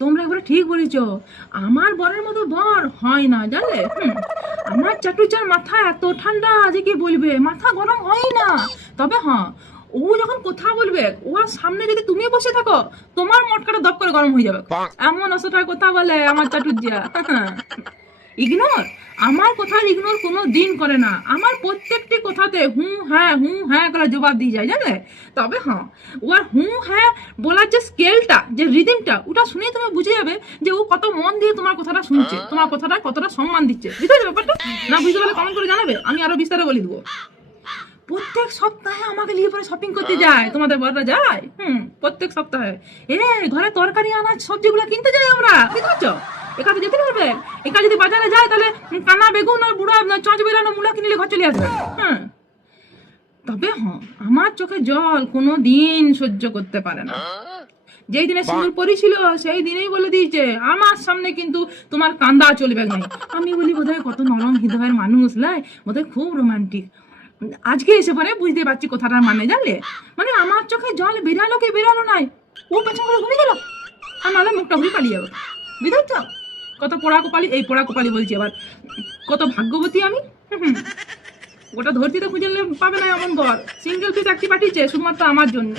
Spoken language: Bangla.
তোমরা একবারে ঠিক বলেছ, আমার বরের মতো বর হয় না জানলে। আমার চাটুচার মাথা এত ঠান্ডা যে কি বলবে, মাথা গরম হয় না। তবে হ্যাঁ, ও যখন কথা বলবে, ওর সামনে যদি তুমি বসে থাকো, তোমার মটকাটা দপ করে গরম হয়ে যাবে। এমন অসটার কথা বলে আমার চাটুজ্জা। ইগনোর, আমার কথার ইগনোর কোনো দিন করে না। আমার প্রত্যেকটি কথাতে হুঁ হ্যাঁ করে জবাব দিয়ে যায় জানলে। তবে হ্যাঁ, ওর হুঁ হ্যাঁ বলার যে স্কেলটা, যে রিদিমটা, ওটা শুনেই তুমি বুঝে যাবে যে ও কত মন দিয়ে তোমার কথাটা শুনছে, তোমার কথাটা কতটা সম্মান দিচ্ছে। বুঝতে পারছো ব্যাপারটা? না বুঝতে পারলে কমেন্ট করে জানাবে, আমি আরো বিস্তারে বলে দেবো। প্রত্যেক সপ্তাহে আমাকে নিয়ে পরে শপিং করতে যায়, তোমাদের বড়রা যায়। প্রত্যেক সপ্তাহে ঘরে তরকারি আনাজ সবজিগুলো কিনতে যাই আমরা। বুঝতে পারছো? এখানে যেতে পারবে, এখানে যদি বাজারে যায় তাহলে কানা বেগুন আর বুড়া চঁচ বেরানো মূলা কিনলে ঘর চলে আসবে। তবে হ্যাঁ, আমার চোখে জল কোনো দিন সহ্য করতে পারে না। যেই দিনে সিঁদুর পরিছিল সেই দিনেই বলে দিয়েছে, আমার সামনে কিন্তু তোমার কান্দা চলবে না। আমি বলি বোধহয় কত নরম হৃদয়ের মানুষ, লাই বোধহয় খুব রোমান্টিক। আজকে এসে পরে বুঝতে পারছি কথাটার মানে জানলে। মানে আমার চোখে জল বেরালো কি বেরালো নাই, ও পেছন করে ঘুমিয়ে গেল, আর নাহলে মুখটা ঘুরে পালিয়ে যাবে। বুঝতে পারছো? কত পোড়া কপালি, এই পোড়া কপালি বলছি আবার, কত ভাগ্যবতী আমি। ওটা ধরতে তো খুঁজে পাবে না এমন বর। সিঙ্গেল পিস একটি পাঠিয়েছে শুধুমাত্র আমার জন্য।